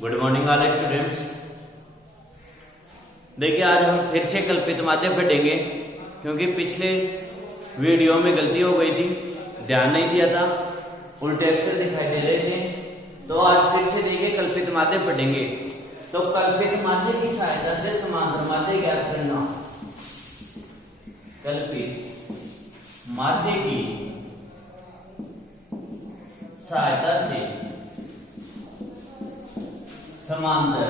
Good morning all students. देखिए आज हम फिर से कल्पित माध्य पढ़ेंगे क्योंकि पिछले वीडियो में गलती हो गई थी, ध्यान नहीं दिया था, उल्टे अक्षर दिखाई दे रहे थे। तो आज फिर से देखिए कल्पित माध्य पढ़ेंगे। तो कल्पित माध्य की सहायता से समांतर माध्य ज्ञात करना। कल्पित माध्य की सहायता से समांतर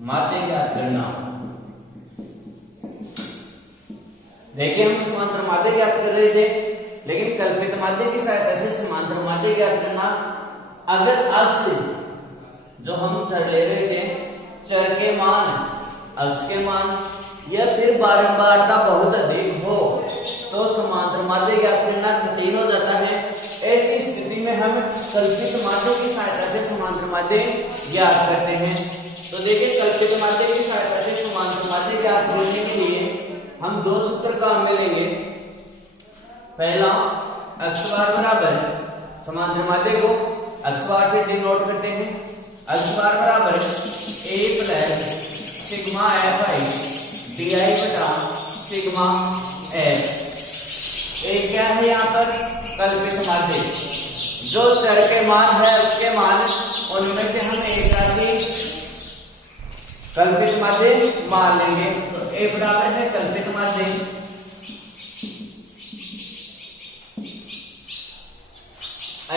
माध्य ज्ञात करना। देखिए हम समांतर माध्य ज्ञात कर रहे थे, लेकिन कल्पित माध्य की सहायता से समांतर माध्य ज्ञात करना। अगर अक्ष जो हम चर ले रहे थे, चर के मान, अक्ष के मान या फिर बारंबारता बहुत अधिक हो तो समांतर माध्य ज्ञात करना कठिन हो जाता है। ऐसी स्थिति में हम कल्पित माध्य की सहायता से समांतर माध्य ज्ञात करते हैं। तो देखिए कल्पित माध्य की सहायता से समांतर माध्य ज्ञात करने के लिए हम दो सूत्र काम में लेंगे। पहला, x बार बराबर समांतर माध्य को x बार से डिनोट करते हैं। x बार बराबर a plus sigma f i D I बटा सिग्मा f। एक क्या है यहाँ पर कल्पित माध्य, जो चर के मान है उसके मान, उनमें से हम एक राशि कल्पित माध्य मान लेंगे। तो a बराबर है कल्पित माध्य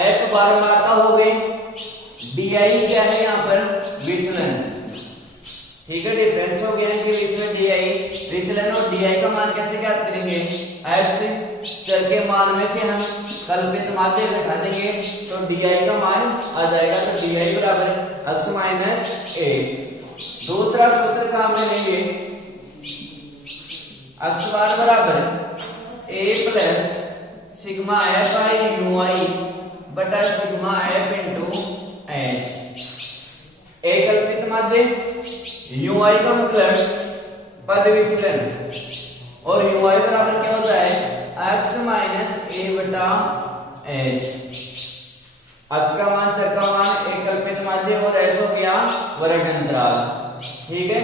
f बारंबारता हो गई, di क्या है यहाँ पर विचलन, ठीक है, डिफरेंस हो गया कि विचलन di विचलन, और di का मान कैसे ज्ञात करेंगे, x चर के मान में से हम कल्पित माध्य घटा देंगे तो di का मान आ जाएगा। तो di बराबर x माइनस a। दूसरा सूत्र काम में लेंगे, x बार बराबर a plus sigma f i u i बटा सिग्मा f इंटू h। एक कल्पित माध्य u i का मतलब पद विचलन, और u i बराबर क्या होता है x माइनस a बटा h। x का मान, चर का मान, एक कल्पित माध्य और h हो गया वर्ग अंतराल, ठीक है।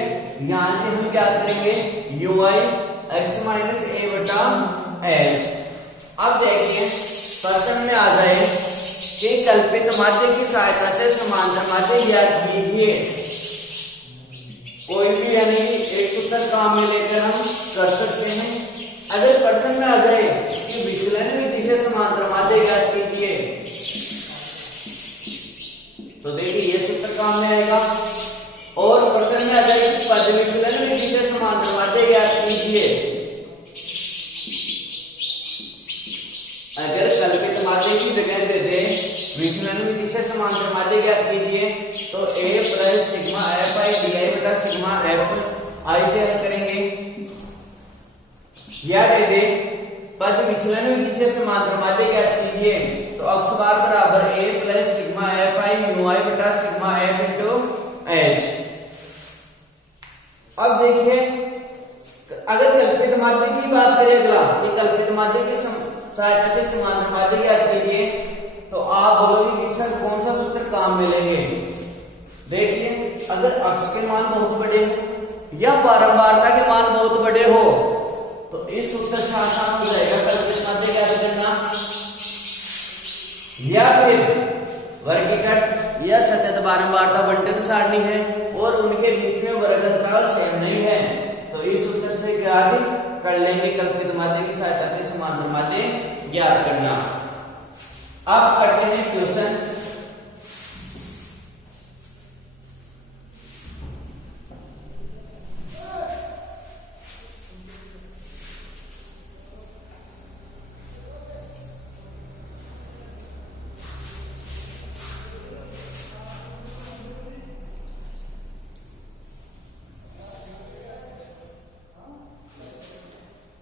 यहां से हम क्या करेंगे u i x minus a बटा h। अब देखिए प्रश्न में आ जाए कि कल्पित माध्य की सहायता से समांतर माध्य ज्ञात कीजिए। कोई भी यानी एक सूत्र काम में लेकर हम कर सकते हैं। अगर प्रश्न में आ जाए कि विचलन विधि से समांतर माध्य ज्ञात कीजिए, तो देखिए ये सूत्र काम में आएगा। और प्रश्न में आ जाए कि पद विचलन विधि से समांतर माध्य ज्ञात कीजिए, अगर कल्पित माध्य की जगह दे दे विचलन विधि से समांतर माध्य ज्ञात कीजिए, तो a plus sigma f i D I बटा सिग्मा f i से हल करेंगे। या दे दे पद विचलन विधि से समांतर माध्य ज्ञात कीजिए, तो x बार बराबर a plus sigma f i u i बटा सिग्मा f इंटू h। अब देखिए अगर कल्पित माध्य की बात करें, अगला कि कल्पित माध्य की सहायता से समांतर माध्य ज्ञात कीजिए, तो आप बोलोगे कि सर कौन सा सूत्र काम में लेंगे। देखिए अगर अक्ष के मान बहुत बड़े या बारंबारता के मान बहुत बड़े हो तो इस सूत्र से आसान हो जाएगा कल्पित माध्य ज्ञात करना। या फिर वर्गीकृत या सतत बारंबारता बंटन सारणी है और उनके बीच में वर्ग अंतराल सेम नहीं है, तो इस सूत्र से ज्ञात कर लेंगे कल्पित माध्य की सहायता से समांतर माध्य ज्ञात करना। अब करते हैं क्वेश्चन।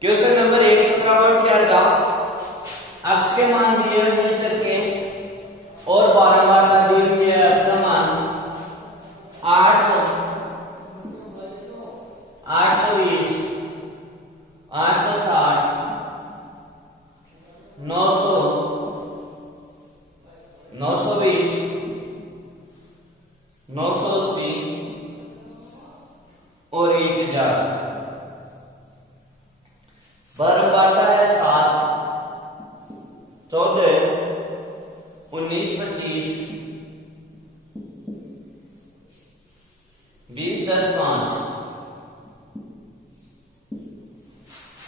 क्वेश्चन नंबर 117 का अक्ष के मान दिए हुए हैं चर के और बारंबारता दी हुई है अपना मान 800, 820, 860, 900, 920 980 और 1000। बारह बाटा है 7, 14, 19, 25, 20, 10, 5।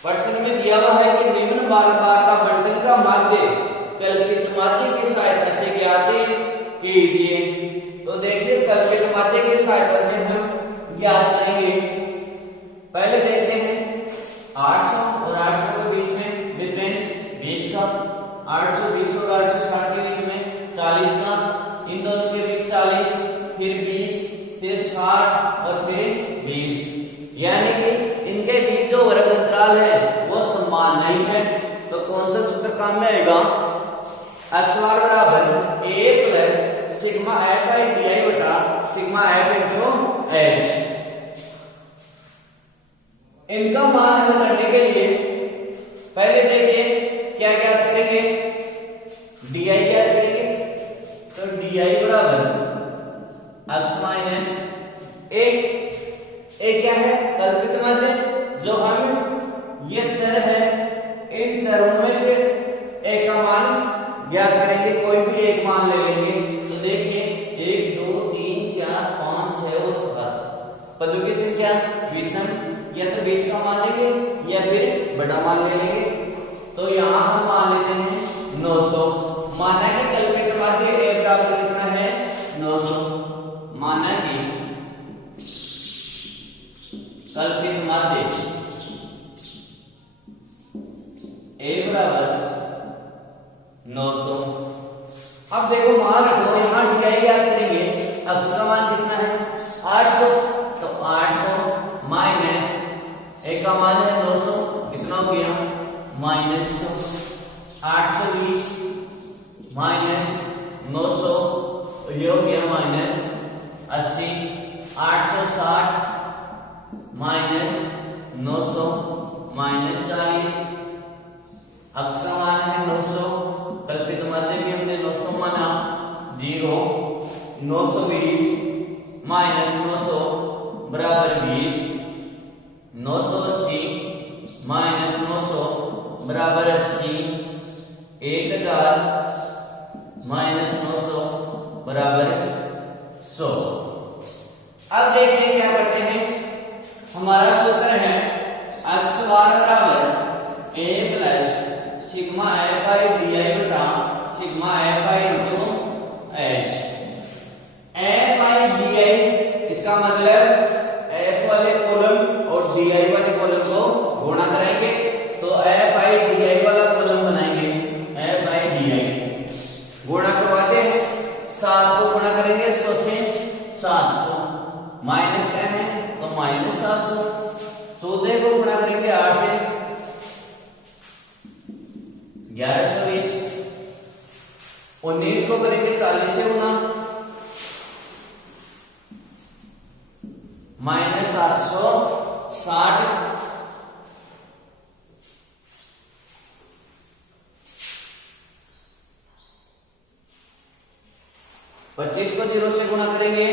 प्रश्न में दिया हुआ है कि निम्न बारंबार का बंटन का माध्य कल्पित माध्य की सहायता से ज्ञात कीजिए। तो देखिए कल्पित माध्य की सहायता से हम ज्ञात करेंगे। पहले देखते हैं 800 और 800 के बीच में डिफरेंस 20 का, 820 और 860 के बीच में 40 का, इन दोनों के बीच 40, फिर 20, फिर 60 और फिर 20। यानी कि इनके बीच जो वर्ग अंतराल है वो समान नहीं है। तो कौन सा सूत्र काम में आएगा? x बार बराबर a plus sigma f by D बटा सिग्मा f इंटू h। इनका मान हल करने के लिए पहले देखिए क्या ज्ञात करेंगे, डी ज्ञात करेंगे। तो डी बराबर x माइनस a क्या है? कल्पित माध्य। जो हम ये चर है इन चरों में से एक का मान ज्ञात करेंगे, कोई भी एक मान ले लेंगे। तो देखिए 1, 2, 3, 4, 5, 6 और 7 पदों की संख्या विषम, या तो बीच का मान लेंगे या फिर बड़ा मान ले लेंगे। तो यहां हम मान लेते हैं 900। माना कि कल्पित माध्य a बराबर कितना है? 900। माना कि कल्पित माध्य a बराबर 900। अब देखो मान रखो, यहां डी याद करेंगे। x का मान कितना है? 800। तो 800 माइनस a का मान है 900, कितना हो गया? माइनस 820 माइनस 900, ये हो गया माइनस 80। 860 minus 900 minus 40। x का मान है 900, कल्पित माध्य भी हमने 900 माना, 0। 920 माइनस 900 बराबर 20। 980 माइनस 900 बराबर 80। 1000 माइनस 900 बराबर 100। अब देखते हैं क्या करते हैं। हमारा सूत्र है x बार बराबर a plus sigma f by D बटा sigma f by into h। f by D, इसका मतलब f वाले कॉलम और डी वाले कॉलम को गुणा करेंगे। तो f बाई डी वाला कॉलम बनाएंगे, f बाई डी गुणा करवाते हैं। 7 को गुणा करेंगे 100 से 700, माइनस क्या है? तो माइनस 700। 14 को गुणा करेंगे 8 से 1120। 19 को करेंगे 40 से गुणा, माइनस 760। 25 को 0 से गुणा करेंगे,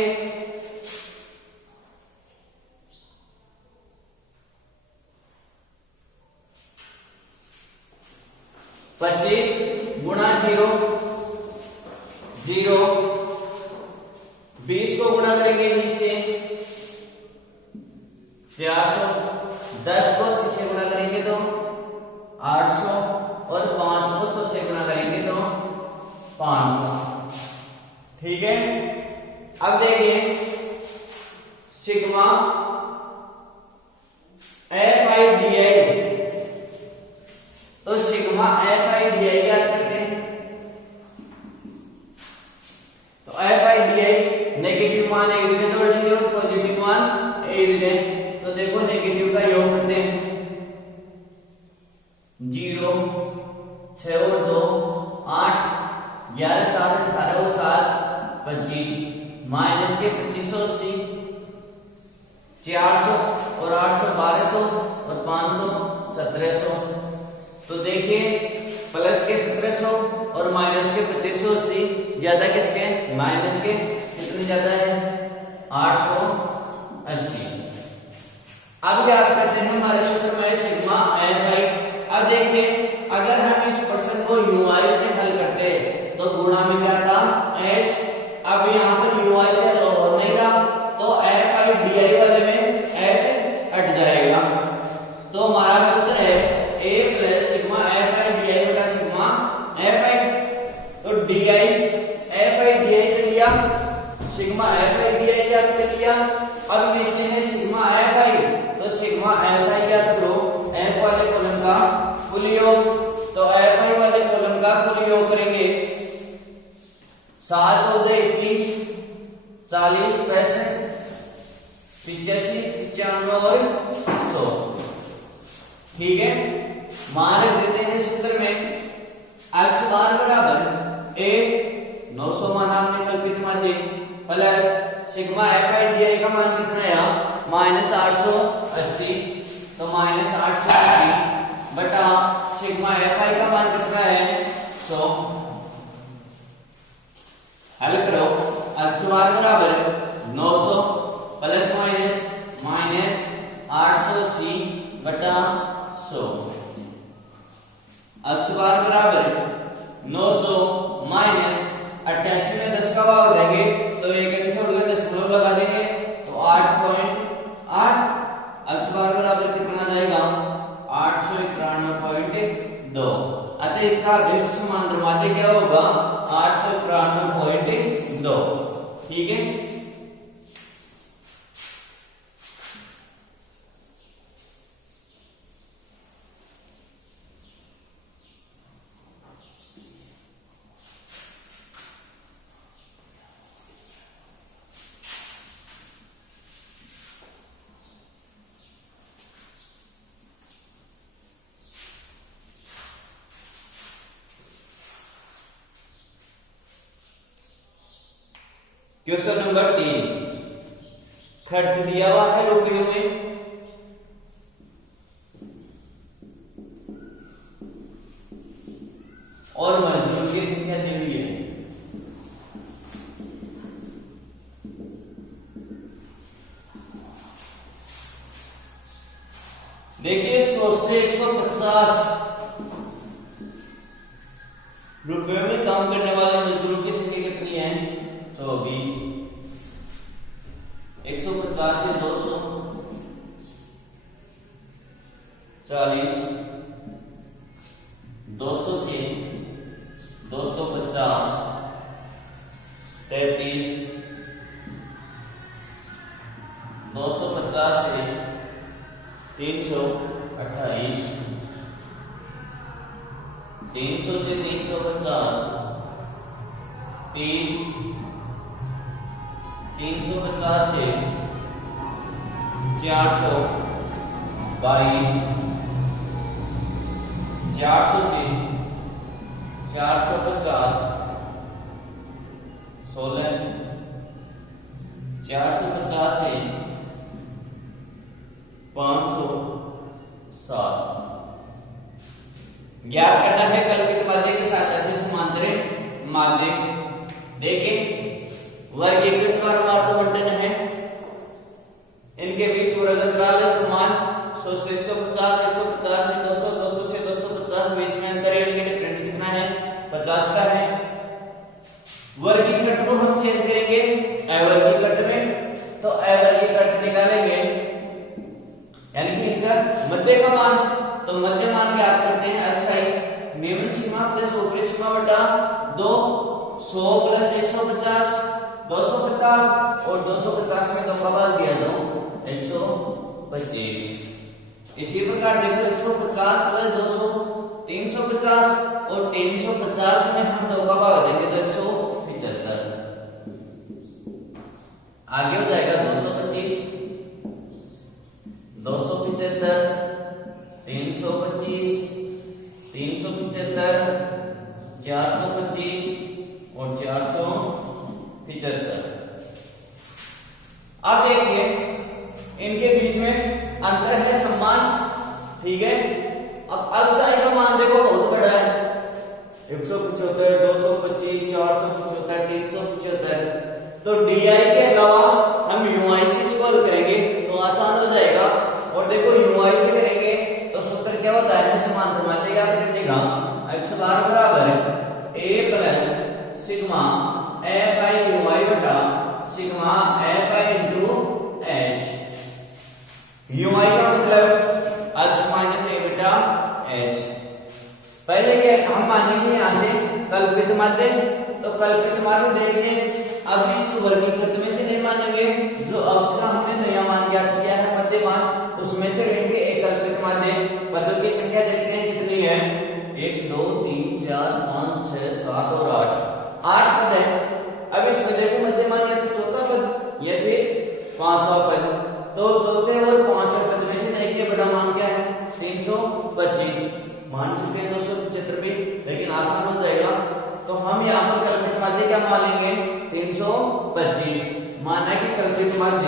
25 गुणा 0 0। 20 को गुणा करेंगे 20 से 400। 10 को 100 से गुणा करेंगे तो 800 और 5 को 100 से गुणा करेंगे तो 500। ठीक है। अब देखिए सिग्मा f बाई डी, तो सिग्मा f बाई डी याद करते हैं। तो f बाई डी नेगेटिव मान एक जगह जोड़ देंगे और पॉजिटिव मान एक जगह। तो देखो नेगेटिव का योग करते हैं, 0 6 और 2 8, 11 7 18 और 7 25, माइनस के 2580, 400 और 800 1200 और 500 1700। तो देखिए प्लस के 1700 और माइनस के 2580 ज्यादा किसके? माइनस के। कितने ज्यादा है? 880। अब याद करते हैं हमारे सूत्र में सिग्मा एफ आई। अब देखिए अगर हम इस प्रश्न को यूआई से हल करते तो गुणा में क्या था एच। अब यहाँ पर यूआई से हल हो नहीं रहा तो एफ आई डी आई वाले में एच हट जाएगा। तो हमारा सूत्र है A plus sigma F I D I बटा सिग्मा एफ आई। तो D I F I D I कर लिया, sigma F I D I याद कर लिया। अब लिखते हैं सिग्मा एफ आई, तो सिग्मा एफ आई याद करो एफ वाले कॉलम का कुल योग। तो एफ आई वाले कॉलम का कुल योग करेंगे 7 14 21 40 65 85 95 और 100। ठीक है, मान रख देते हैं सूत्र में x बार बराबर a 900 मान हमने कल्पित माध्य plus sigma F I D आई का मान कितना है -880। तो -880 बटा सिग्मा एफ आई का मान कितना है 100। हल करो x बार बराबर 900 प्लस माइनस 880 बटा 100। x बार बराबर 900 माइनस 88 में 10 का भाग देंगे तो एक छोड़कर दशमलव लगा देंगे तो 8.8। x बार बराबर कितना आ जाएगा 891.2। अतः इसका अभिष्ट समांतर माध्य क्या होगा 891.2। ठीक है, क्वेश्चन नंबर 3 खर्च दिया हुआ है रुपयों में और मजदूर की संख्या दी हुई है। देखिए 100 से 150 रुपयों में काम करने वाले मजदूरों की संख्या कितनी है 120। 150 से 200 40, 200 से 250 33, 250 से 328, 300 से 350 30, 350 से 422, 400 से 450 16, 450 से 507। ज्ञात करना है कल्पित माध्य की सहायता से समांतर माध्य। देखिए वर्गीकृत मार्गबंटन है, इनके बीच वर्गंतराल समान 100 से 150, 150 से 200, 200 से 250 बीच में अंतर है, इनके डिफरेंस कितना है 50 का है। वर्गीकृत को हम चेंज करेंगे अवर्गीकृत में, तो अवर्गीकृत निकालेंगे यानी कि इनका मध्य का मान। तो मध्य मान ज्ञात करते हैं xi निम्न सीमा प्लस ऊपरी सीमा बटा 2 100 प्लस 150 250 और 250 में 2 का भाग दिया तो 125। इसी प्रकार देखो 150 प्लस 200 350 और 350 में हम 2 का भाग देंगे तो 175। आगे हो जाएगा 225 275 325 375 425 और 475। अब देखिए इनके बीच में अंतर है समान। ठीक है, अब xi का मान देखो बहुत बड़ा है 175 225 475 375। तो di के अलावा हम कल्पित माध्य, तो कल्पित माध्य देखिए अभी इस वर्गीकृत में से नहीं मानेंगे, जो अक्ष का हमने नया मान ज्ञात किया है मध्य मान, उसमें से लेंगे एक कल्पित माध्य। पदों की संख्या देखते हैं कितनी है, 1 2 3 4 5 6 7 और 8 पद है। अब इसमें देखो मध्य मान या तो चौथा पद या फिर पांचवा पद, तो चौथे और पांचवें पद में से नहीं के बड़ा मान क्या है, 325। मान सकते हैं 275 भी, लेकिन आसान हो जाएगा। तो हम यहाँ पर कल्पित माध्य क्या मान लेंगे, 325। माना कि कल्पित माध्य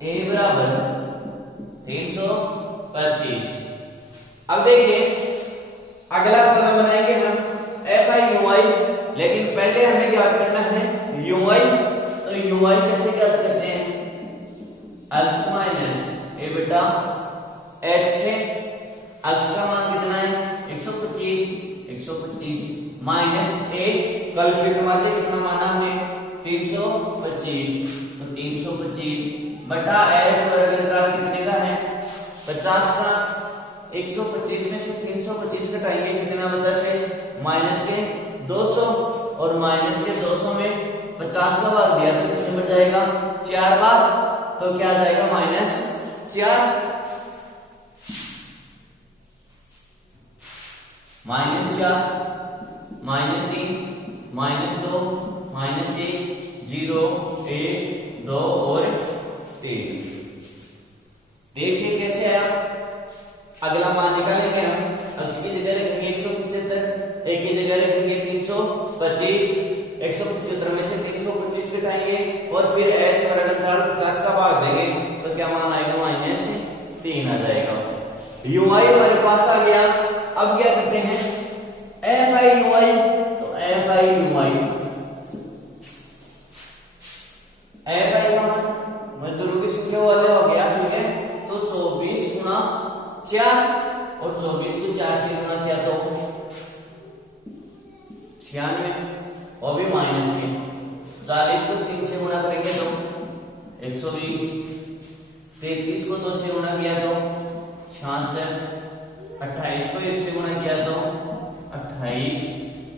a बराबर 325। अब देखिए अगला कॉलम बनाएंगे हम fi ui, लेकिन पहले हमें ज्ञात करना है ui। तो ui कैसे ज्ञात करते हैं, अक्ष माइनस ए बेटा h से अक्ष का मान कितना है 125 माइनस ए कल्पित माध्य कितना माना हमने 325, तो 325 बटा h वर्ग अंतराल कितने का है 50 का। 125 में से 325 घटाएंगे कितना बचा शेष, माइनस के 200, और माइनस के 200 में 50 का भाग दिया तो कितने बच जाएगा 4 बार, तो क्या आ जाएगा -4 -3 -2 -1 0 1 2 और 3। देखिए कैसे आया। अगला मान निकालेंगे हम, अक्ष की जगह रखेंगे 175, ए की जगह रखेंगे 325। 175 में से 325 घटाएंगे और फिर h वर्ग अंतराल 50 का भाग देंगे, तो क्या मान आएगा -3 आ जाएगा। ui हमारे पास आ गया। अब क्या करते हैं fi ui, तो fi ui का मान मजदूरों की संख्या वाले हो गया, ठीक है। तो 24 गुना 4, और 24 को 4 से गुना किया तो 96, और भी माइनस के 40 को 3 से गुना करेंगे तो 120, 33 को 2 से गुना किया तो 66, 28 को 1 से गुना किया तो 28,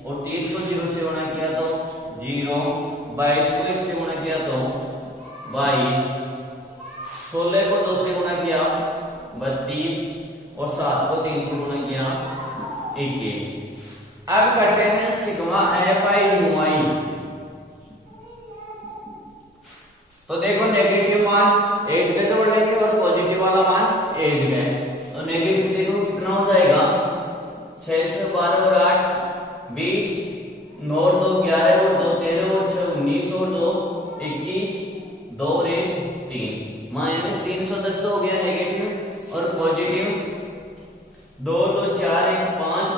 और 30 को 0 से गुना किया तो 0, 22 को 1 से गुना किया तो 22, 16 को 2 से गुना किया 32, और 7 को 3 से गुना किया 21। अब करते हैं सिग्मा fi ui। तो देखो नेगेटिव मान एक जगह जोड़ लेंगे और पॉजिटिव वाला मान एक जगह, तो नेगेटिव देखो कितना हो जाएगा 6 6 12 और 8 20, 9 और 2 11 और 2 13 और 6 19 और 2 21, 2 और 1 3, -310 तो हो गया नेगेटिव, और पॉजिटिव 2 2 4 1 5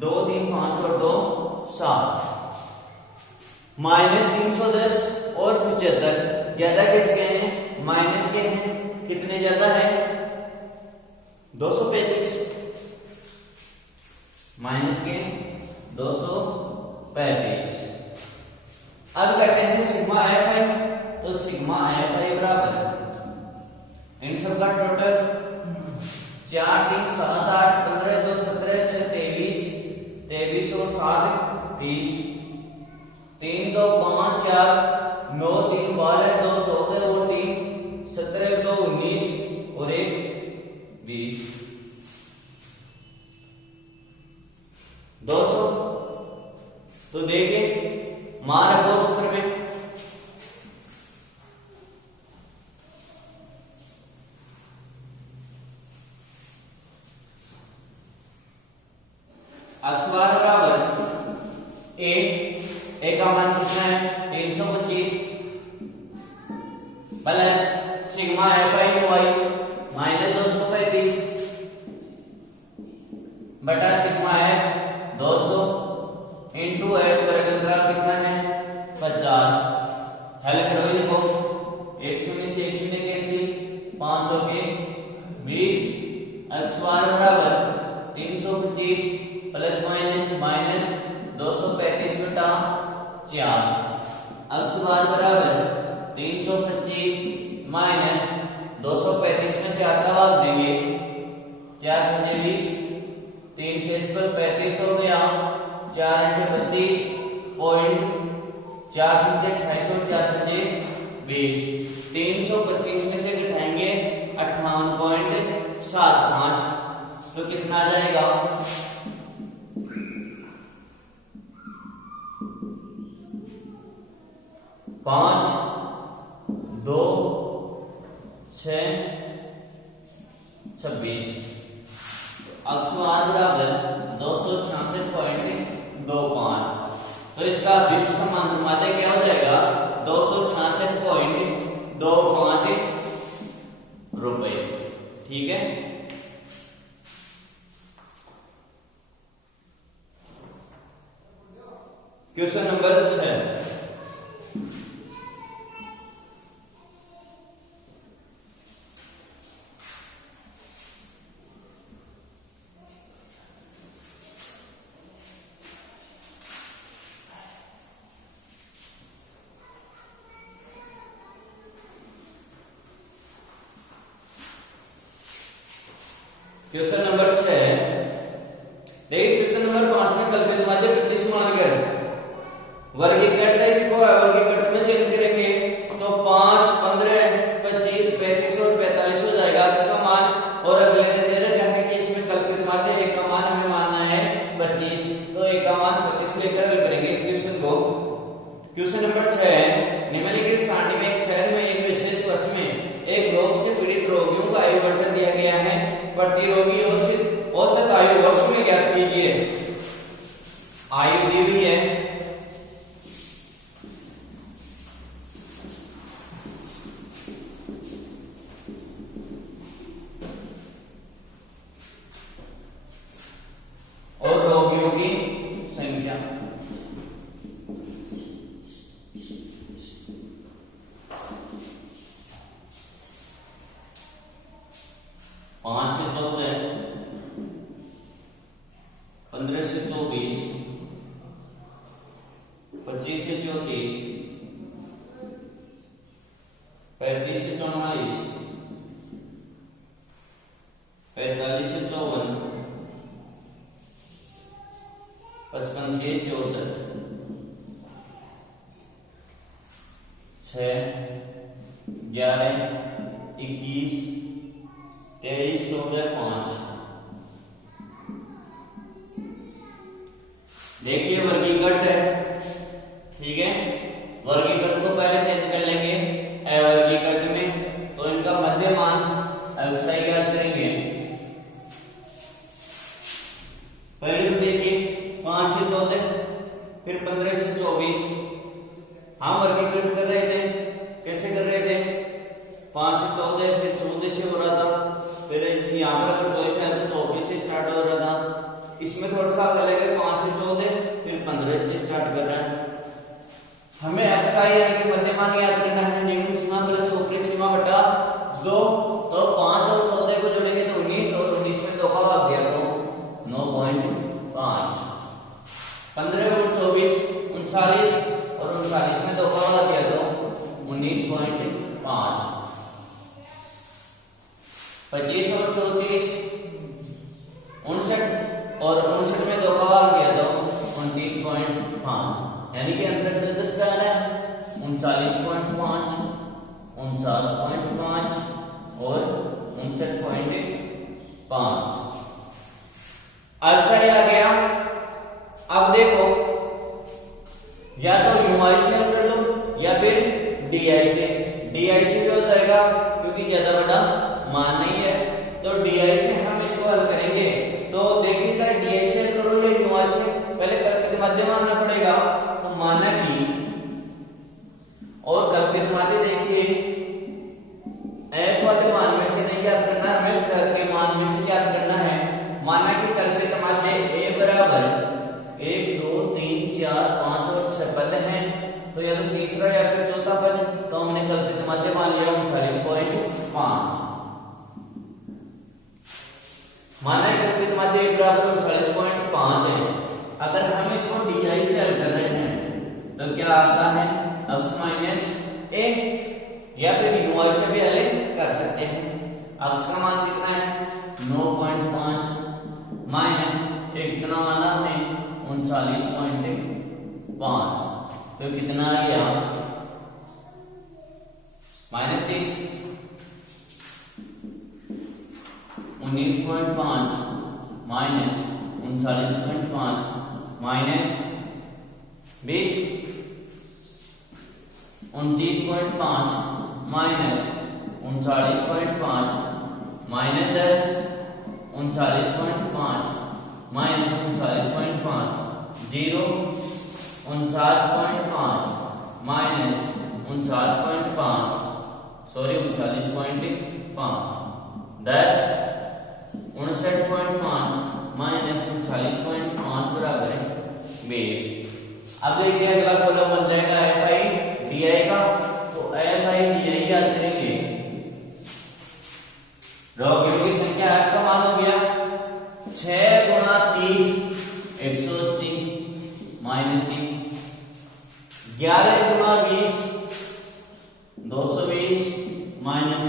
2 3 5 और 2 7, -310 और 75 ज्यादा किसके हैं, माइनस के हैं। कितने ज्यादा है 235, माइनस के 235। अब करते हैं सिग्मा fi, तो सिग्मा fi बराबर इन सब का टोटल 4 3 7 8 15 2 17 6 23, 23 और 7 30, 3 2 5 4 9 3 12 2 14 और 3 17 2 19 और 1 20, 200। तो देखिए मान रखो सूत्र में, अक्ष बार बराबर ए का मान कितना है 325 प्लस सिग्मा fi ui -235 बटा सिग्मा है 200 इंटू h वर्ग अंतराल कितना है 50। हल करो इनको, 1 0 से 1 0 कैंसिल, 5 हो गए 20। अक्ष बार बराबर 325 प्लस माइनस 235 बटा 4, अक्ष बार बराबर 325 माइनस 235 में 4 का भाग देंगे, 4 पंजे 20, 3 से इस पर 35 हो गया, 4 × 32 पॉइंट, 4 से 28 और 4 पंजे 20, 325 में से घटाएंगे 58.75, तो कितना आ जाएगा? 5, 2, 6, 26। अक्षवार बराबर 266.25, तो इसका विशिष्ट समांतर माध्य क्या हो जाएगा? 266.25 रुपए। ठीक है, क्वेश्चन नंबर 6। क्वेश्चन नंबर 6, देखिए क्वेश्चन नंबर 5 में कल्पित माध्य 25 मान कर वर्गीकृत है, इसको वर्गीकृत में चेंज करेंगे तो 5, 15, 25, 35 और 45 हो जाएगा इसका मान। और अगले ने दे रखा है कि इसमें कल्पित माध्य एक का मान हमें मानना है 25, तो एक का मान 25 लेकर हल करेंगे इस क्वेश्चन को। क्वेश्चन नंबर 6, निम्नलिखित सारणी में एक शहर में एक विशेष वर्ष में एक रोग से पीड़ित रोगियों का आयु वर्णन दिया गया है, प्रति रोगी औसत आयु वर्ष में ज्ञात कीजिए। आयु दी हुई है, और रोगियों की संख्या। पांच से 14, 15 से 24, 25 से 34, 35 से 44, 45 से 54, 55 से 64, 6, 11, 21, 23, 14, 5। देखिए वर्गीकृत है, ठीक है, वर्गीकृत को पहले चेंज कर लेंगे अवर्गीकृत में, तो इनका मध्यमान अवसाई ज्ञात करेंगे। पहले तो देखिए 5 से 14, फिर 15 से 24, हम वर्गीकृत कर रहे थे, कैसे कर रहे थे? 5 से 14, फिर 14 से हो रहा था, फिर यहाँ पर अगर 24 है तो 24 से स्टार्ट हो रहा था। इसमें थोड़ा सा अलग है, 5 से 14, फिर 15 से स्टार्ट कर रहे हैं। हमें अक्षाई यानी कि मध्यमान याद करना है, निम्न सीमा प्लस ऊपरी सीमा बटा 2, तो 5 और 14 को जोड़ेंगे तो 19, और 19 में 2 का भाग दिया तो 9.5, 15 और 24 39, और 39 में 2 का भाग दिया तो 19.5, 25 और 34 59, और 59 में 2 का भाग दिया तो 29.5, यानी कि अंतर 10 का है 39.5, 49.5 और 59.5। अक्षय आ गया। अब देखो या तो यूआई से कर लो या फिर डीआई से। डीआई से भी हो जाएगा क्योंकि ज्यादा बड़ा मान नहीं है, तो डीआई से हम इसको हल करेंगे। तो देखिए चाहे डीआई से करो या यूआई से, पहले कल्पित माध्य मानना पड़ेगा। तो माना कि और कल्पित माध्य देखिए एक वाले मान में से नहीं याद करना, हमें चर के मान में से याद करना है। माना कि कल्पित माध्य a बराबर 1 2 3 4 5 और 6 पद हैं, तो या तो तीसरा या फिर चौथा पद, तो हमने कल्पित माध्य मान लिया 39.5। माना है कल्पित माध्य a बराबर 39.5 है। अगर हम इसको डीआई से हल कर रहे हैं तो क्या आता है? x माइनस a, या फिर यूआई से भी हल कर सकते हैं। अक्स का मान कितना है 9.5 माइनस एक कितना माना हमने 39.5, तो कितना आ गया -30 19.5 minus 39.5 minus 20 29.5 minus 39.5 minus 10 39.5 minus 39.5 0 49.5 minus 49.5 sorry 39.5 10 59.5 minus 39.5 बराबर है 20। अब देखिए अगला कॉलम बन जाएगा एफ आई डी आई का, तो एफ आई डी आई याद करेंगे रोगियों की संख्या एफ का मान हो गया 6 गुणा 30 180 माइनस 3 11 गुणा 20 220 माइनस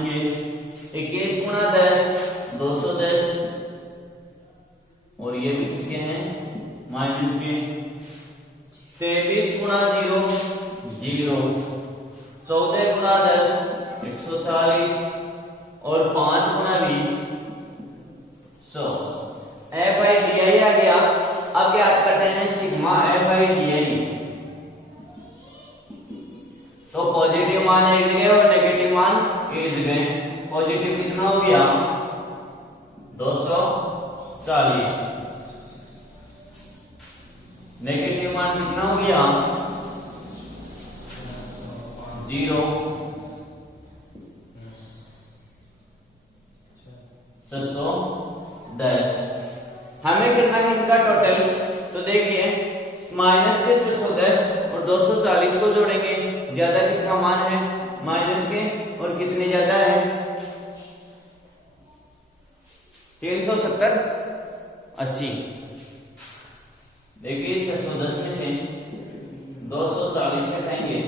21 गुणा 10 210 और ये भी किसके हैं माइनस 20 23 गुणा 0 0 14 गुणा 10 140 और 5 गुणा 20 100। एफ आई डी आई आ गया। अब क्या करते हैं सिग्मा एफ आई डी आई, तो पॉजिटिव मान एक जगह और नेगेटिव मान एक जगह। पॉजिटिव कितना हो गया 240, नेगेटिव मान कितना हो गया 0 610। हमें कितना है इनका टोटल, तो देखिए माइनस के 610 और 240 को जोड़ेंगे, ज्यादा किसका मान है माइनस के, और कितने ज्यादा है 370 80। देखिए 610 में से 240 घटाएंगे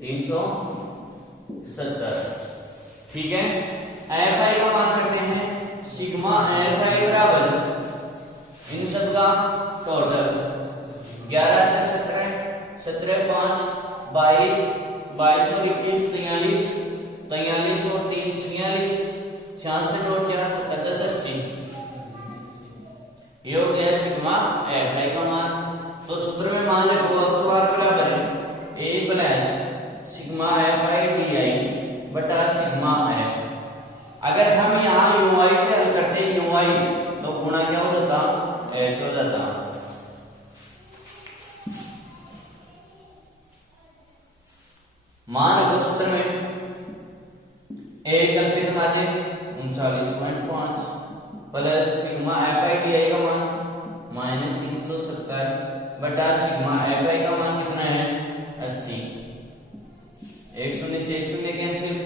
370, ठीक है। एफ आई का मान करते हैं सिग्मा एफ आई बराबर इन सब का टोटल 11 6 17 17 5 22 22 और 21 43 43 और 3 46 66 और 4 70 80। ये हो गया सिग्मा एफ आई का मान। तो सूत्र में मान रखो अक्सवार बराबर A plus sigma F I D I बटा सिग्मा एफ। अगर हम यहाँ यूआई से हल करते हैं यूआई, तो गुणा क्या हो जाता एच हो जाता। मान रखो सूत्र में ए कल्पित माध्य 39.5 plus sigma F I D आई का मान -370 बटा सिग्मा एफ आई का मान कितना है 80। 1 शून्य से 1 शून्य कैंसिल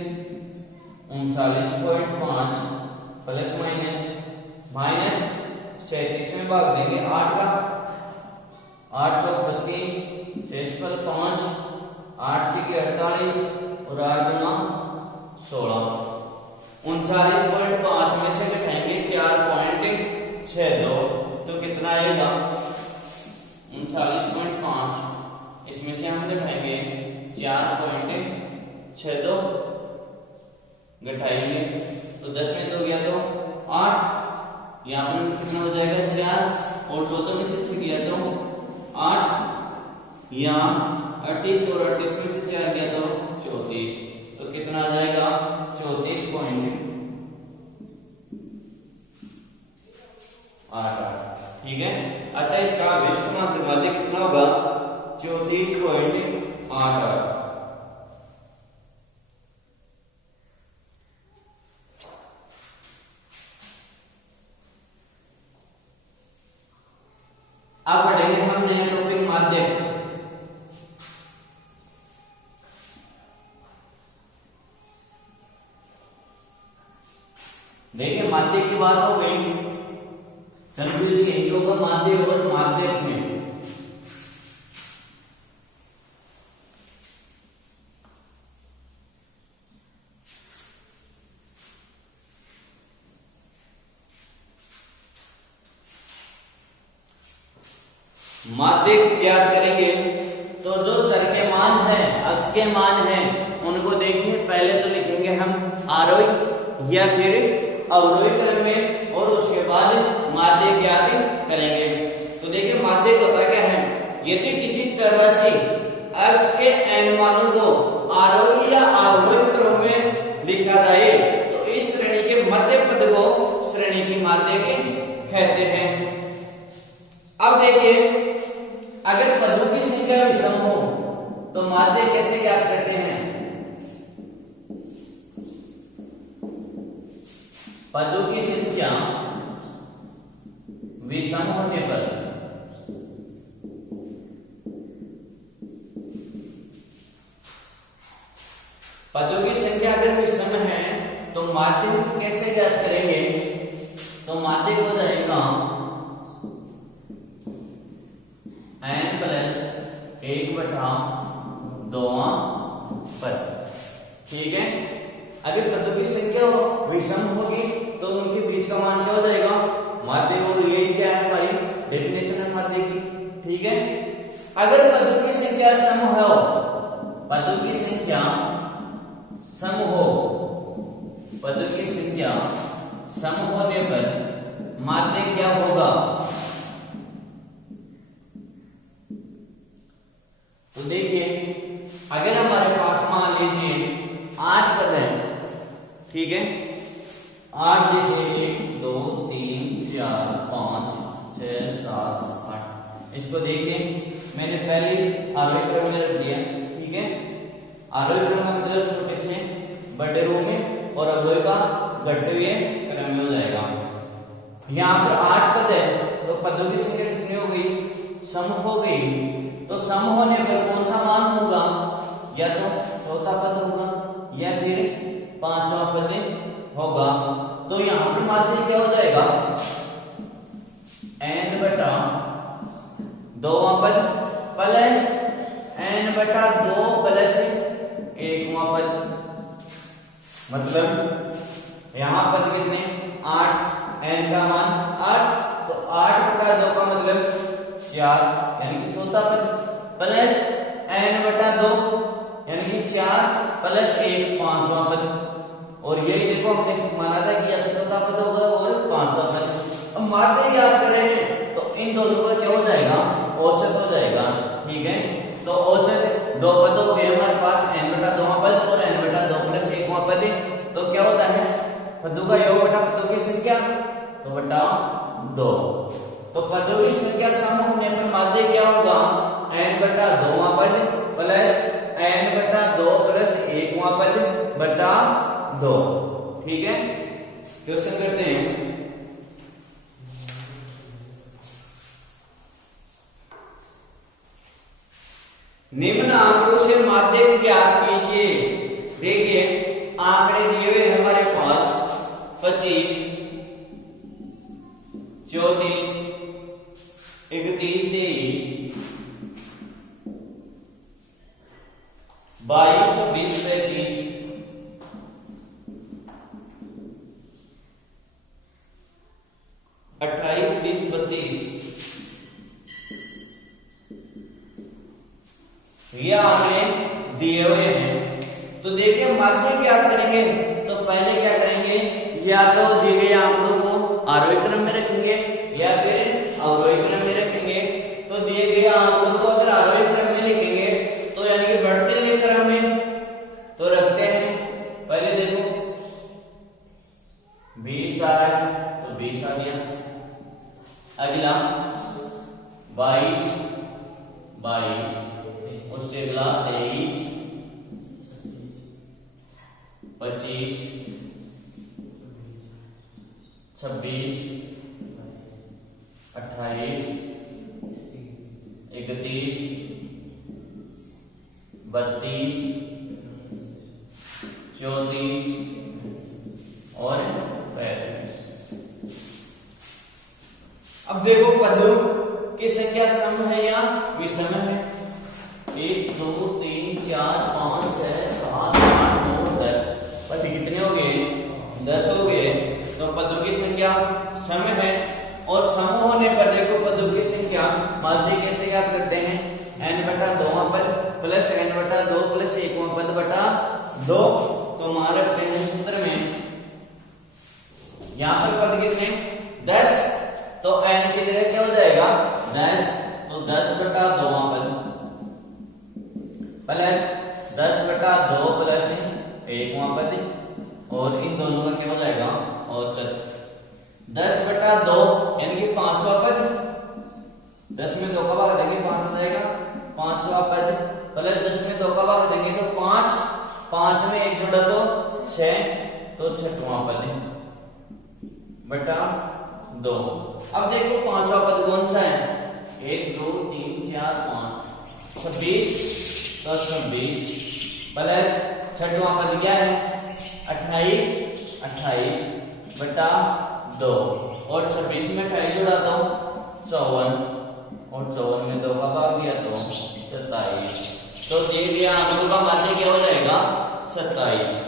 39.5 प्लस माइनस 37 में भाग देंगे 8 का 8 चौक 32 शेष पर 5 8 6 48 और 8 गुना 16। 39.5 में से घटाएंगे 4.62 तो कितना आएगा 39.5, इसमें से हम घटाएंगे 4.62 घटाएंगे तो 10 में 2 गया तो 8, यहाँ पर कितना हो जाएगा 4 और 14 में से 6 गया तो 8, यहाँ 38 और 38 में से 4 गया तो 34, तो कितना आ जाएगा 34.88, ठीक है। अतः इसका विश्व समांतर माध्य कितना होगा 34.88। अब पढ़ेंगे हम नया टॉपिक माध्यक। देखिए माध्यक की बात हो गई, कंफ्यूज यही होगा माध्यक और माध्यक में। माध्यक ज्ञात करेंगे तो जो चर के मान है, अक्ष के मान है, उनको देखिए पहले तो लिखेंगे हम आरोही या फिर अवरोही क्रम में और उसके बाद माध्यक ज्ञात करेंगे। तो देखिए माध्यक होता क्या है, यदि किसी चर राशि x के n मानों को आरोही या अवरोही क्रम में लिखा जाए तो इस श्रेणी के मध्य पद को श्रेणी की माध्यक कहते हैं। अब देखिए अगर पदों की संख्या विषम हो तो माध्यक कैसे ज्ञात करते हैं? पदों की संख्या विषम होने पर पदों की संख्या अगर विषम है तो माध्यक कैसे ज्ञात करेंगे? तो माध्यक हो जाएगा n प्लस 1/2 पद। ठीक है, अगर पदों की संख्या विषम होगी तो उनके बीच का मान क्या हो जाएगा? माध्यक। और यही क्या है हमारी डेफिनेशन है माध्यक की। ठीक है, अगर पदों की संख्या सम हो, पदों की संख्या सम हो, पदों की संख्या सम होने पर माध्यक क्या होगा? तो देखिए अगर हमारे पास मान लीजिए 8 पद है, ठीक है, 8 जैसे 1 2 3 4 5 6 7 8। इसको देखिए मैंने पहले आरोही क्रम में रख दिया। ठीक है, आरोही क्रम में मतलब छोटे से बड़े रो में और अवरोही का घटते हुए क्रम में हो जाएगा। यहाँ पर 8 पद है तो पदों की संख्या कितनी हो गई? सम हो गई। तो सम होने पर कौन सा मान होगा? या तो चौथा पद होगा या फिर पांचवा पद होगा। तो यहाँ पर माध्यक क्या हो जाएगा? n/2 पद प्लस n/2 प्लस 1वां पद। मतलब यहाँ पद कितने? 8, n का मान 8, तो 8/2 का मतलब 4 यानी कि चौथा पद प्लस n/2 यानी कि 4 प्लस 1 पांचवा पद। और यही देखो हमने माना था कि या तो चौथा पद होगा और पांचवा पद। अब माध्यक याद कर रहे हैं तो इन दोनों का क्या हो जाएगा? औसत हो जाएगा। ठीक है, तो औसत दो पद हो गए हमारे पास, n/2 पद और n/2 प्लस 1वां पद। तो क्या होता है? पदों का योग बटा पदों की संख्या, तो बटा 2। तो पदों की संख्या सम होने पर माध्यक क्या होगा? n/2 पद प्लस n/2 प्लस 1वां पद बटा 2। ठीक है, क्वेश्चन करते हैं। निम्न आंकड़ों से माध्यक ज्ञात कीजिए। देखिए आंकड़े दिए हुए हमारे पास 25, 34, 31, 23, 22, 26, 35, 28, 20, 32। ये आंकड़े दिए हुए हैं। तो देखिए माध्यक ज्ञात करेंगे तो पहले क्या करेंगे? या तो दिए गए आंकड़ों को आरोही क्रम में रखेंगे या फिर अवरोही क्रम में रखेंगे। तो दिए गए आंकड़ों को अगर आरोही क्रम में लिखेंगे तो यानी कि बढ़ते हुए क्रम में तो रखते हैं। पहले देखो 20 आ रहा है तो 20 आ गया। अगला 22, 22, उससे अगला 23, 25, 26, 28, 31, 32, 34 और 35। अब देखो पदों की संख्या सम है या विषम है? 1 2 3 4 5 6 7 8 9 10 पद कितने हो गए? 10 हो गए। तो पदों की संख्या सम है और सम होने पर देखो पदों की संख्या माध्यक कैसे यहाँ पर पद कितने 10, तो n की जगह क्या हो जाएगा 10, तो 10/2 पद प्लस 10/2 प्लस 1वां पद, और इन दोनों का क्या हो जाएगा औसत। 10/2 यानी कि 5वां पद, 10 में 2 का भाग देंगे 5 हो जाएगा 5वां पद, प्लस 10 में 2 का भाग देंगे तो 5, 5 में 1 जोड़ा तो 6, तो 6वां पद बटा 2। अब देखो 5वां पद कौन सा है, 1 2 3 4 5 26, तो 26 प्लस 6वां पद क्या है 28, 28 बटा 2, और 26 में 28 जोड़ाता हूं 54, और 54 में 2 का भाग दिया तो 27, तो दिए गए आंकड़ों का माध्य क्या हो जाएगा 27।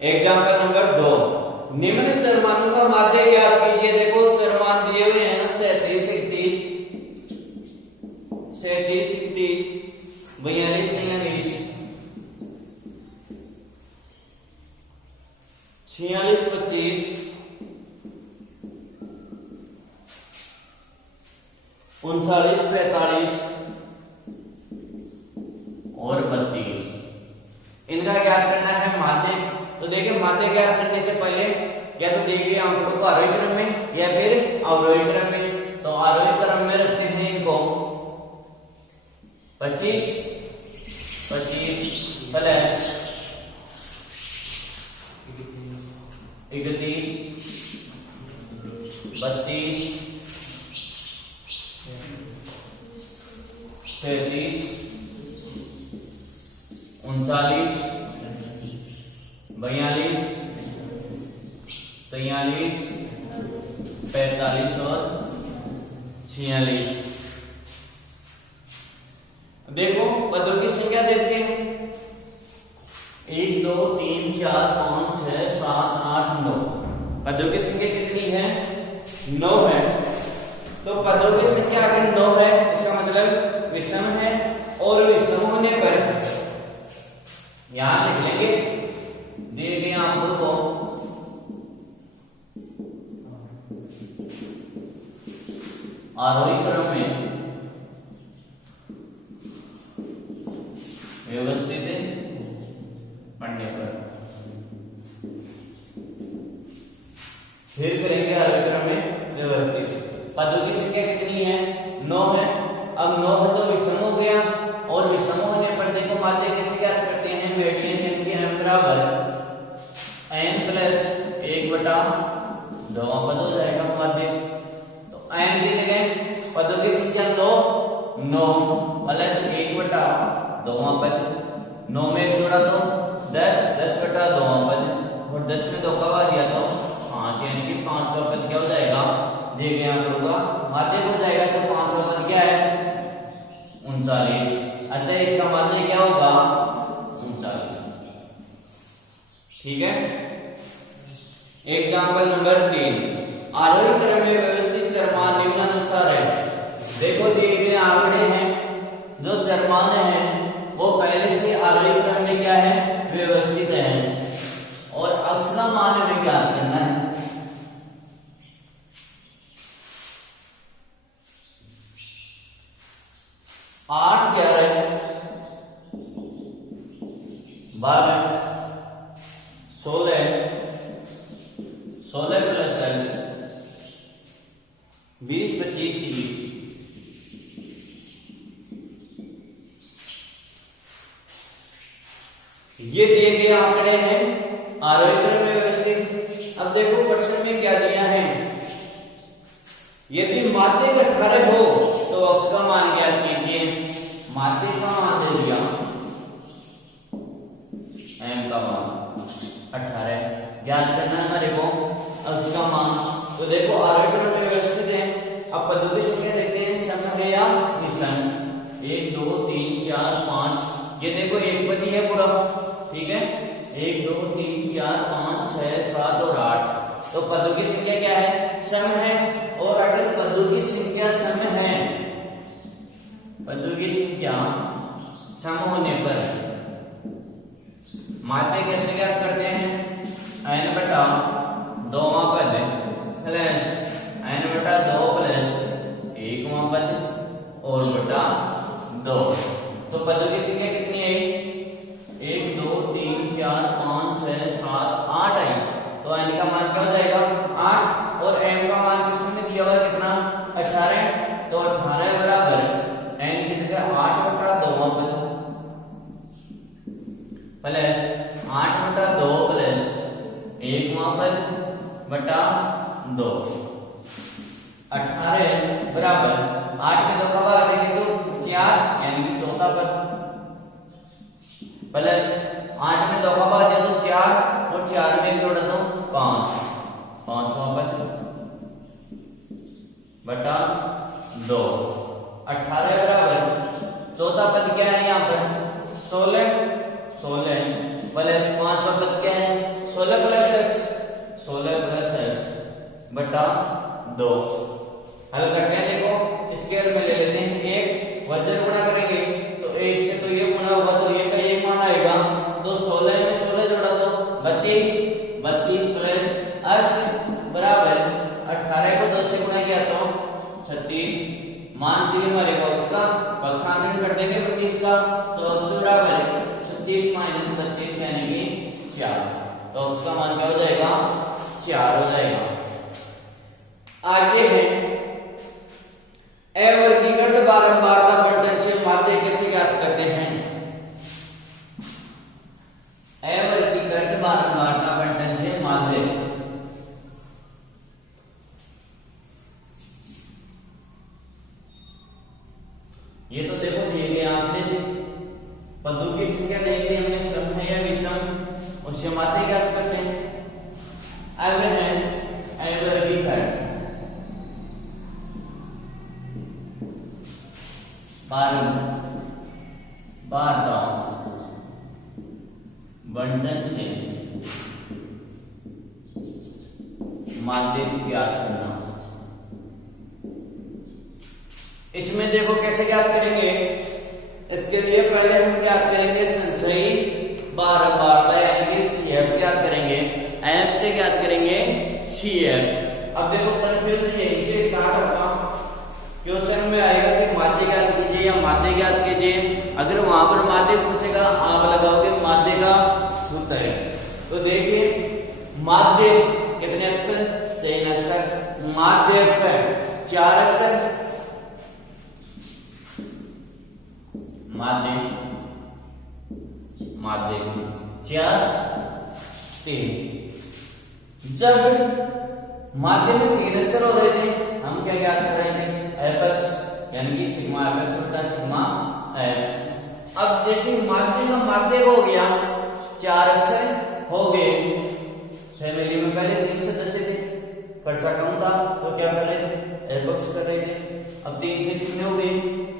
एग्जाम्पल नंबर 2, निम्न चरमानों का माध्य ज्ञात कीजिए। देखो चरमान दिए हुए हैं 37 31 37 31 42 43 46 25 39 45 और 32। इनका ज्ञात करना है माध्य। तो देखिए माध्य ज्ञात करने से पहले या तो देखिए आंकड़ों को आरोही क्रम में या फिर अवरोही क्रम में। तो आरोही क्रम में रखते हैं इनको 25 25 प्लस 31 32 37 39 42 43 45 और 46। देखो पदों की संख्या देखते हैं 1 2 3 4 5 6 7 8 9। पदों की संख्या कितनी है 9 है। तो पदों की संख्या अगर 9 है इसका मतलब विषम है, और विषम होने पर यहां लिख लेंगे दिए गए आंकड़ों को आरोही क्रम में व्यवस्थित पढ़ने पर। फिर करेंगे आरोही क्रम में व्यवस्थित। पदों की संख्या कितनी है 9 है। अब 9 है तो विषम हो गया, और विषम होने पर देखो माध्य कैसे ज्ञात करते हैं, मीडियन यानी कि m बराबर n प्लस 1/2 पद हो जाएगा माध्य। तो n की जगह पदों की संख्या 9 प्लस 1/2 पद, 9 में 1 जोड़ा तो 10 10/2 पद, और 10 में 2 का भाग दिया तो 5, यानी कि 5वां पद क्या हो जाएगा दिए गए आंकड़ों का माध्य हो जाएगा। तो 5वां पद क्या है 39, अतः इसका माध्य क्या होगा 39। ठीक है। एग्जाम्पल नंबर 3, आरोही क्रम में व्यवस्थित चरमान निम्नानुसार है। देखो दिए गए आंकड़े हैं, जो चरमान है वो पहले से आरोही क्रम में क्या है व्यवस्थित है, और अक्ष का मान हमें ज्ञात करना है। आठ 11 12 16 16 प्लस 20 25 30। ये दिए गए आंकड़े हैं आरोही क्रम में व्यवस्थित। अब देखो प्रश्न में क्या दिया है, यदि माध्य 18 हो तो अक्ष का मान ज्ञात कीजिए। माध्य का मान दे दिया m का मान 18, ज्ञात करना है हमारे को अक्ष का मान। तो देखो आरोही क्रम में व्यवस्थित है। अब पदों की संख्या देखते हैं, सम है या विषम। 1 2 3 4 5, ये देखो एक पद ही है पूरा, ठीक है। 1 2 3 4 5 6 7 और 8। तो पदों की संख्या क्या है? सम है। और अगर पदों की संख्या सम है, पदों की संख्या सम होने पर माध्य कैसे ज्ञात करते हैं? n बटा 2वां पद प्लस n बटा 2 प्लस 1वां पद और बटा 2। तो पदों की संख्या कितनी आई? 1 2 3 4 5 6 7 8 आई। तो n का मान क्या हो जाएगा? 8। और m का मान किसने दिया हुआ है? कितना? 18। तो 18 बराबर n की जगह 8 बटा 2वां पद प्लस 8 बटा 2 प्लस 1वां पद बटा 2। 18 बराबर 8 के 2 का भाग देंगे तो 4 यानी कि चौथा पद प्लस 8 में 2 का भाग दिया तो 4 और 4 में जोड़ दो 5, 5वां पद बटा 2। 18 बराबर चौथा पद क्या है यहाँ पर? 16 प्लस 5वां पद क्या है? 16 प्लस x बटा 2। हल करते हैं। देखो स्क्वायर में ले लेते हैं। एक वजन गुणा करेंगे तो 1 से तो ये गुणा होगा तो ये का ये मान आएगा। तो 16 में 16 जोड़ा तो 32 प्लस x बराबर 18 को 2 से गुणा किया तो 36। मान चाहिए हमारे x का, पक्षांतर कर देंगे 32 का। तो x बराबर 36 माइनस 32 यानी कि 4। तो उसका मान क्या हो जाएगा? 4 हो जाएगा। आगे है अवर्गीकृत बारंबारता बंटन से माध्य कैसे ज्ञात करते हैं? अवर्गीकृत बारंबारता बंटन से माध्य। ये तो देखो दिए गए आपने पदों की संख्या देख ली हमने, सम है या विषम, उससे माध्य ज्ञात करते हैं। अब है अवर्गीकृत बारंबारता बंटन से माध्य ज्ञात करना। इसमें देखो कैसे ज्ञात करेंगे। इसके लिए पहले हम ज्ञात करेंगे संचयी बारंबारता यानी कि CF ज्ञात करेंगे। M से ज्ञात करेंगे CF। अब देखो कंफ्यूजन यहीं से स्टार्ट होगा। क्वेश्चन में आएगा कि माध्य ज्ञात कीजिए या माध्य ज्ञात कीजिए। अगर वहां पर माध्य पूछेगा आप लगाओगे माध्य का सूत्र है। तो देखिए माध्य कितने अक्षर? 3 अक्षर। माध्य 4 अक्षर। माध्य 4 3। जब माध्य में 3 अक्षर हो रहे थे हम क्या ज्ञात कर रहे थे? एपेक्स यानी कि सिग्मा एपेक्स बटा सिग्मा एफ। अब जैसे माध्य का माध्य हो गया 4 अक्षर हो गए। फैमिली में पहले 3 सदस्य थे, खर्चा कम था तो क्या कर रहे थे? एपेक्स कर रहे थे। अब 3 से कितने हो गए?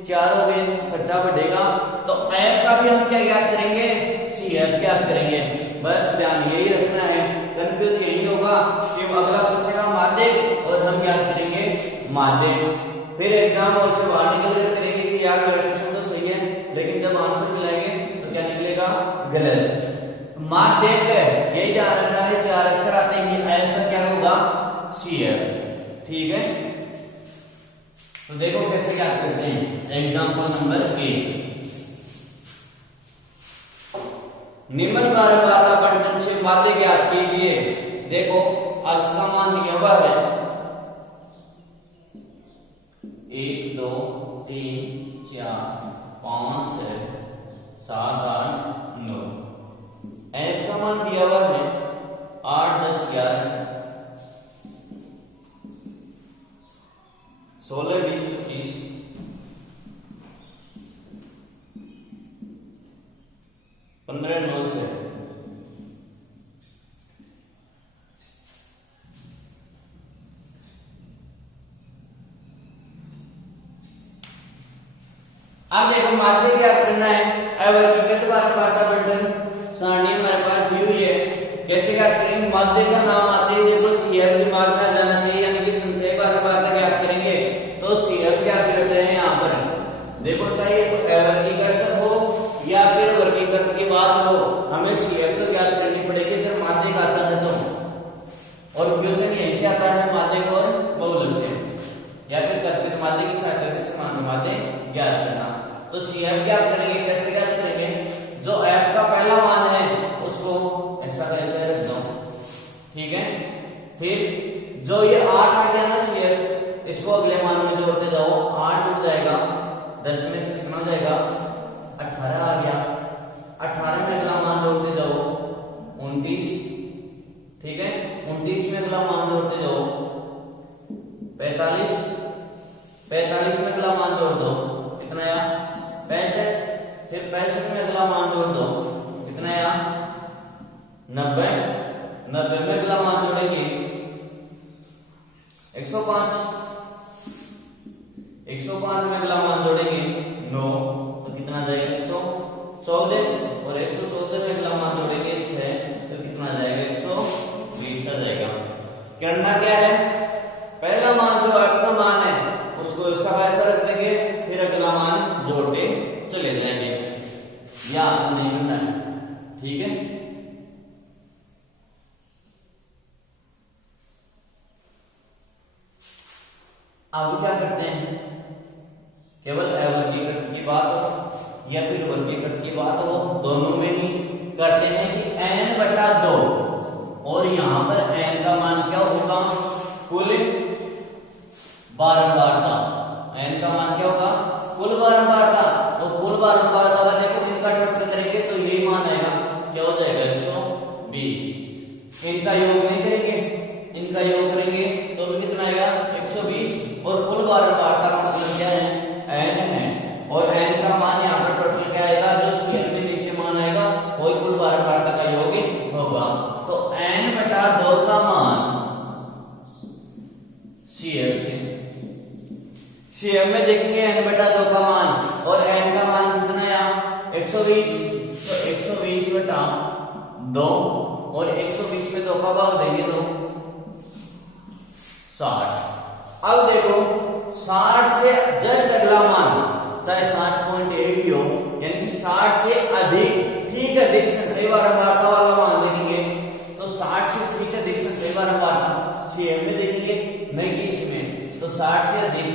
4 हो गए, खर्चा बढ़ेगा तो एफ का भी हम क्या ज्ञात करेंगे? CF ज्ञात करेंगे। बस ध्यान यही रखना है, कंफ्यूज यही होगा कि अगला पूछेगा माध्य और हम ज्ञात करेंगे माध्य। फिर एग्जाम हॉल से बाहर निकल कर करेंगे कि यार क्वेश्चन तो सही है, लेकिन जब आंसर मिलाएंगे तो क्या निकलेगा? गलत। माध्य यही ध्यान रखना है, 4 अक्षर आते हैं। एफ का क्या होगा? CF। ठीक है। तो देखो कैसे ज्ञात करते हैं। एग्जाम्पल नंबर 1, निम्न बारंबारता बंटन से माध्य ज्ञात कीजिए। देखो x का मान दिया हुआ है 1 2 3 4 5 6 7 8 9। f का मान दिया हुआ है 8 10 11 16 20 25 15 9 6। अब देखो माध्य क्या करना है। अवर्गीकृत बारंबारता बंटन सारणी हमारे पास दी कैसे ज्ञात करेंगे? माध्य का नाम आते ही देखो CF दिमाग में आ जाना चाहिए, यानी कि संचय बार का ज्ञात करेंगे तो CF क्या करते हैं यहाँ पर देखो, चाहे वर्गीकृत हो या फिर वर्गीकृत की बात हो, हमें CF तो ज्ञात करनी पड़ेगी अगर माध्यक आता है तो। और क्वेश्चन यहीं से आता है माध्यक और बहुलक से, या फिर कल्पित माध्य की सहायता से समांतर माध्य ज्ञात करना। तो CF ज्ञात करेंगे, कैसे ज्ञात करेंगे? जो F का पहला मान है उसको ऐसा कैसे रख दो, ठीक है। फिर जो ये 8 आ गया ना CF, इसको अगले मान में जोड़ते जाओ, 8 मिल जाएगा, 10 में कितना हो जाएगा? 18 आ गया, 18 में अगला मान जोड़ते जाओ 29, ठीक है। 29 में अगला मान जोड़ते जाओ 45, 45 में अगला मान जोड़ दो, कितना आया? 65, फिर 65 में अगला मान जोड़ दो, कितना आया? 90, 90 में अगला मान जोड़ेंगे 105, 105 में अगला मान जोड़ेंगे 9, तो कितना जाएगा? 114, और 114 में अगला मान जोड़ेंगे 6, तो कितना जाएगा? 120 आ जाएगा। करना क्या है? पहला मान जो आपका मान है उसको ऐसा रख देंगे, फिर अगला मान जोड़ते चले जाएंगे, या आपको नहीं मिलना है, ठीक है। अब क्या करते हैं? केवल अवर्गीकृत की बात हो या फिर वर्गीकृत की बात हो, दोनों में ही करते हैं कि n/2, और यहां पर n का मान क्या होगा? कुल बारंबारता। n का मान क्या होगा? कुल बारंबारता। तो कुल बारंबारता का देखो इनका टोटल करेंगे तो यही मान आएगा, क्या हो जाएगा? 120। इनका योग नहीं करेंगे, इनका योग करेंगे तो भी कितना आएगा? 120। और कुल बारंबारता का मतलब क्या है? n है, और n का मान यहाँ पर टोटल क्या आएगा? जो CF में नीचे मान आएगा वही कुल बारंबारता का योग होगा। तो n/2 का मान CF में देखेंगे n/2 का मान, और n का मान कितना आया? 120, तो 120/2, और 120 में 2 का भाग देंगे तो 60। अब देखो 60 से जस्ट अगला मान चाहे 60.1 ही हो, यानी कि 60 से अधिक, ठीक अधिक संचय बारंबारता वाला मान देखेंगे तो 60 से ठीक अधिक संचय बारंबारता CF में देखेंगे, नहीं कि इसमें। तो 60 से अधिक,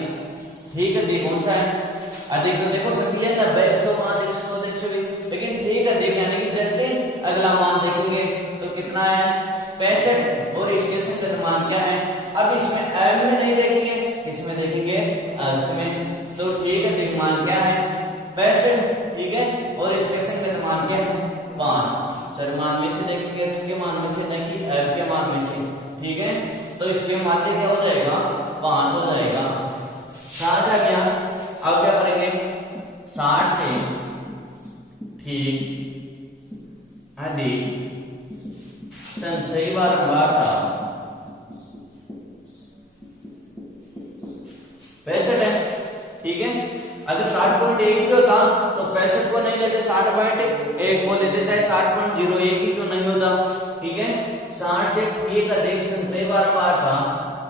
ठीक अधिक कौन सा है? अधिक तो देखो सभी है 90, 105, 114, 120, लेकिन ठीक अधिक यानी कि जैसे अगला मान देखेंगे तो कितना है? 65, और इसके संगत मान क्या है? अब इसमें m में नहीं देखेंगे, इसमें देखेंगे अंश में, तो ठीक अधिक मान क्या है? 65, ठीक है। और इसके संगत मान क्या है? 5। चर मान में से देखेंगे, x के मान में से, नहीं कि f के मान में से, ठीक है। तो इसके मान क्या हो जाएगा? 5 हो जाएगा। 60 आ गया। अब क्या करेंगे? 60 से ठीक अधिक संचयी बारंबारता 65 है, ठीक है। अगर 60.1 भी होता तो 65 को नहीं लेते, 60.1 को ले देता है, 60.01 ही क्यों नहीं होता, ठीक है। 60 से एक अधिक संचयी बारंबारता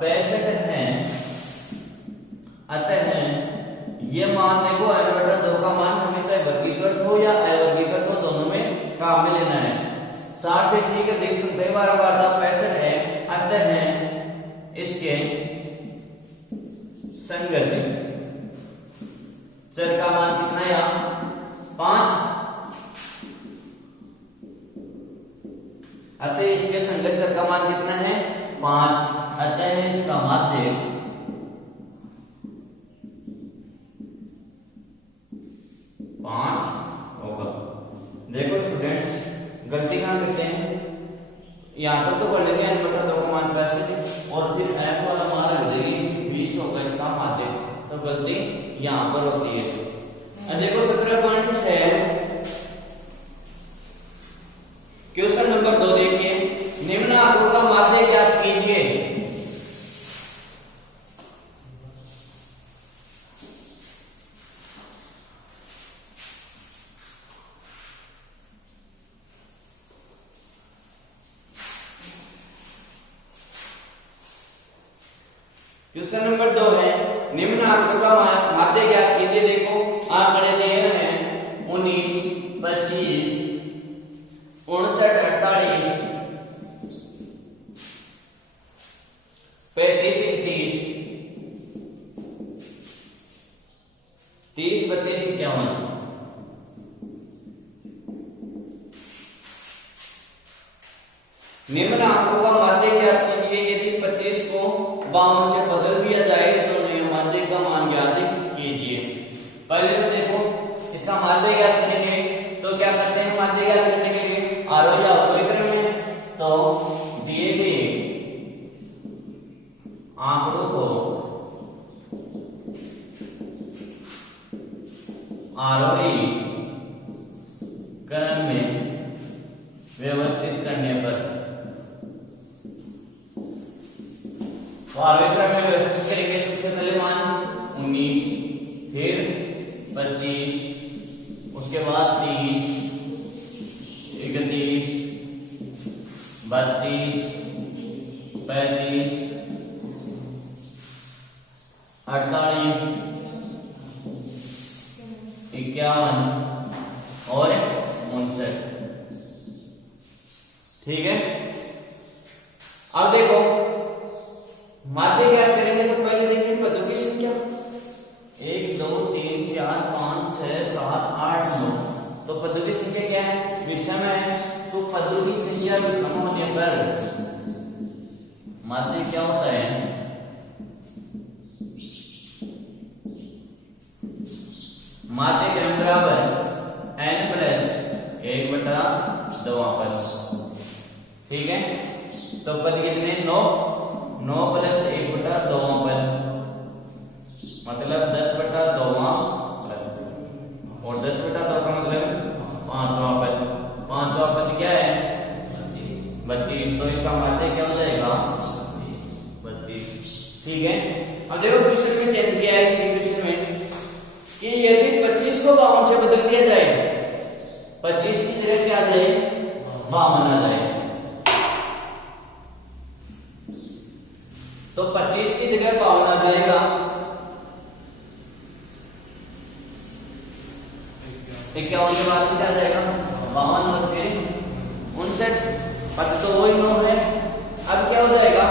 65 है, अतः ये मान देखो n/2 का मान हमें चाहे वर्गीकृत हो या अवर्गीकृत हो, दोनों में काम में लेना है। 60 से ठीक है अधिक संचयी बारंबारता 65 है, अतः इसके संगत चर का मान कितना है? 5। अतः इसके संगत चर का मान कितना है? 5। अतः इसका माध्य 5 होगा। देखो स्टूडेंट्स, गलती कहां करते हैं? यहां तक तो पढ़ लेंगे n/2 का मान 65, और फिर f वाला मान रख देंगे 20 होगा इसका माध्य, तो गलती यहां पर होती है। अब देखो 17.6 क्वेश्चन नंबर 2 देखिए, निम्न आंकड़ों का माध्य ज्ञात कीजिए। क्वेश्चन नंबर 2 है, निम्न आंकड़ों का माध्य ज्ञात कीजिए। देखो आंकड़े दिए हैं 19, 25, 59, 48, 35, 30, 30, 32, 51। निम्न आंकड़ों का माध्य ज्ञात कीजिए। यदि 25 को 52 से बदल दिया जाए तो नए माध्य का मान ज्ञात कीजिए। पहले तो देखो इसका माध्य ज्ञात करेंगे तो क्या करते हैं, माध्य ज्ञात करने के लिए आरोही अवरोही क्रम में तो दिए गए आंकड़ों को आरोही क्रम में व्यवस्थित करने पर तो आरोही क्रम में व्यवस्थित करेंगे। सबसे पहले मान 19, फिर 25, उसके बाद 30, 31, 32, 35, 48, 51 और 59। ठीक है, अब देखो माध्य ज्ञात करेंगे तो पहले देखेंगे पदों की संख्या 1 2 3 4 5 6 7 8 9। तो पदों की संख्या क्या है, विषम है। तो पदों की संख्या विषम होने पर माध्य क्या होता है, माध्य क्रम बराबर n प्लस 1/2। ठीक है, तो पद कितने 9 प्लस 1/2 मतलब 10/2 और 10/2 का मतलब 5वां पद क्या है 32। तो इसका माध्य क्या हो जाएगा 32। ठीक है, अब देखो क्वेश्चन में चेंज किया है इसी क्वेश्चन में कि यदि 25 को 52 से बदल दिया जाए, 25 की जगह क्या आ जाए 52 आ जाए। तो 25 की जगह 52 आ जाएगा। इक्यावन के बाद क्या आ जाएगा 52 और फिर 59। पद तो वही 9 है। अब क्या हो जाएगा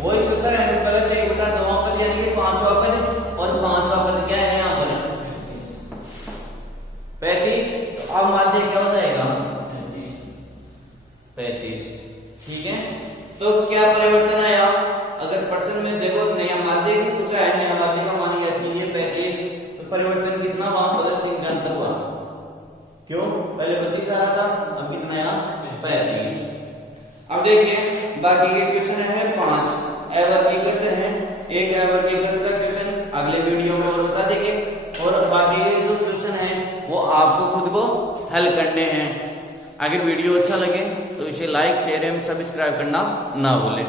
वही सूत्र है प्लस 1/2 पद यानी कि 5वां पद और 5वां पद क्या है यहाँ पर 35। तो अब माध्य क्या हो जाएगा 35। ठीक है, तो क्या परिवर्तन आया, अगर प्रश्न में देखो नया माध्य भी पूछा है, नया माध्य का मान ज्ञात कीजिए 35। तो परिवर्तन कितना हुआ +3 का अंतर हुआ। क्यों, पहले 32 आ रहा था, अब कितना आया 35। अब देखिए बाकी के क्वेश्चन है 5 अवर्गीकृत है। एक अवर्गीकृत का क्वेश्चन अगले वीडियो में और बता देंगे, और बाकी के जो क्वेश्चन है वो आपको खुद को हल करने हैं। अगर वीडियो अच्छा लगे तो इसे लाइक शेयर एवं सब्सक्राइब करना ना भूलें।